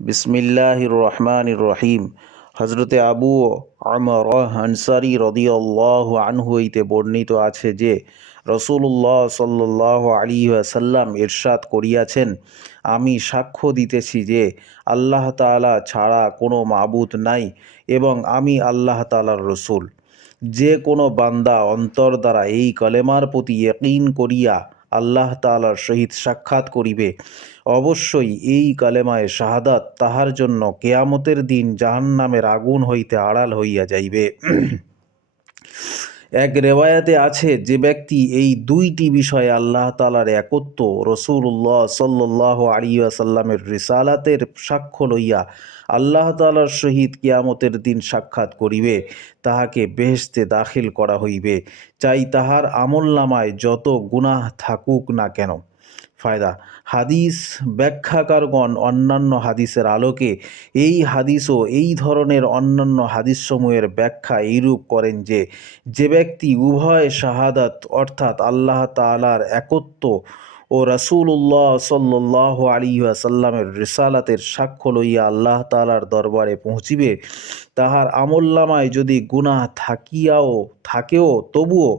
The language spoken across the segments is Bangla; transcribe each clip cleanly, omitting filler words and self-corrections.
বিসমিল্লাহির রহমানির রহিম। হজরতে আবু আমর আনসারী রাদিয়াল্লাহু আনহু হইতে বর্ণিত আছে যে রসূলুল্লাহ সাল্লাল্লাহু আলাইহি ওয়াসাল্লাম ইরশাদ করিয়াছেন, আমি সাক্ষ্য দিতেছি যে আল্লাহ তাআলা ছাড়া কোনো মাবুদ নাই এবং আমি আল্লাহ তাআলার রসূল। যে কোনো বান্দা অন্তর দ্বারা এই কলেমার প্রতি ইয়াকিন করিয়া আল্লাহ তাআলার সহিত সাক্ষাৎ করিবে, অবশ্যই এই কালেমায়ে শাহাদাত তাহার জন্য কেয়ামতের দিন জাহান্নামের আগুন হইতে আড়াল হইয়া যাইবে। এক রেওয়ায়াতে আছে, যে ব্যক্তি এই দুইটি বিষয়ে আল্লাহ তাআলার একত্ব, রসূলুল্লাহ সাল্লাল্লাহু আলাইহি ওয়াসাল্লামের রিসালাতের সাক্ষ্য লইয়া আল্লাহ তাআলার সহিত কিয়ামতের দিন সাক্ষাৎ করিবে, তাহাকে বেহেশতে দাখিল করা হইবে, চাই তাহার আমলনামায় যত গুনাহ থাকুক না কেন। ফায়দা: হাদিস ব্যাখ্যাকারগণ অন্যান্য হাদিসের আলোকে এই হাদিস ও এই ধরনের অন্যান্য হাদিসসমূহের ব্যাখ্যা এইরূপ করেন যে, যে ব্যক্তি উভয় শাহাদাত অর্থাৎ আল্লাহ তাআলার একত্ব ও রাসূলুল্লাহ সাল্লাল্লাহু আলাইহি ওয়াসাল্লামের রিসালাতের সাক্ষ্য লইয়া আল্লাহ তাআলার দরবারে পৌঁছিবে, তাহার আমলনামায় যদি গুনাহ থাকেও তবুও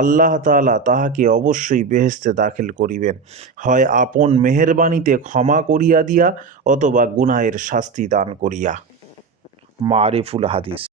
আল্লাহ তাআলা তাহাকে অবশ্যই বেহেশতে দাখিল করিবেন, হয় আপন মেহেরবানিতে ক্ষমা করিয়া দিয়া অথবা গুনাহের শাস্তি দান করিয়া। মারিফুল হাদিস।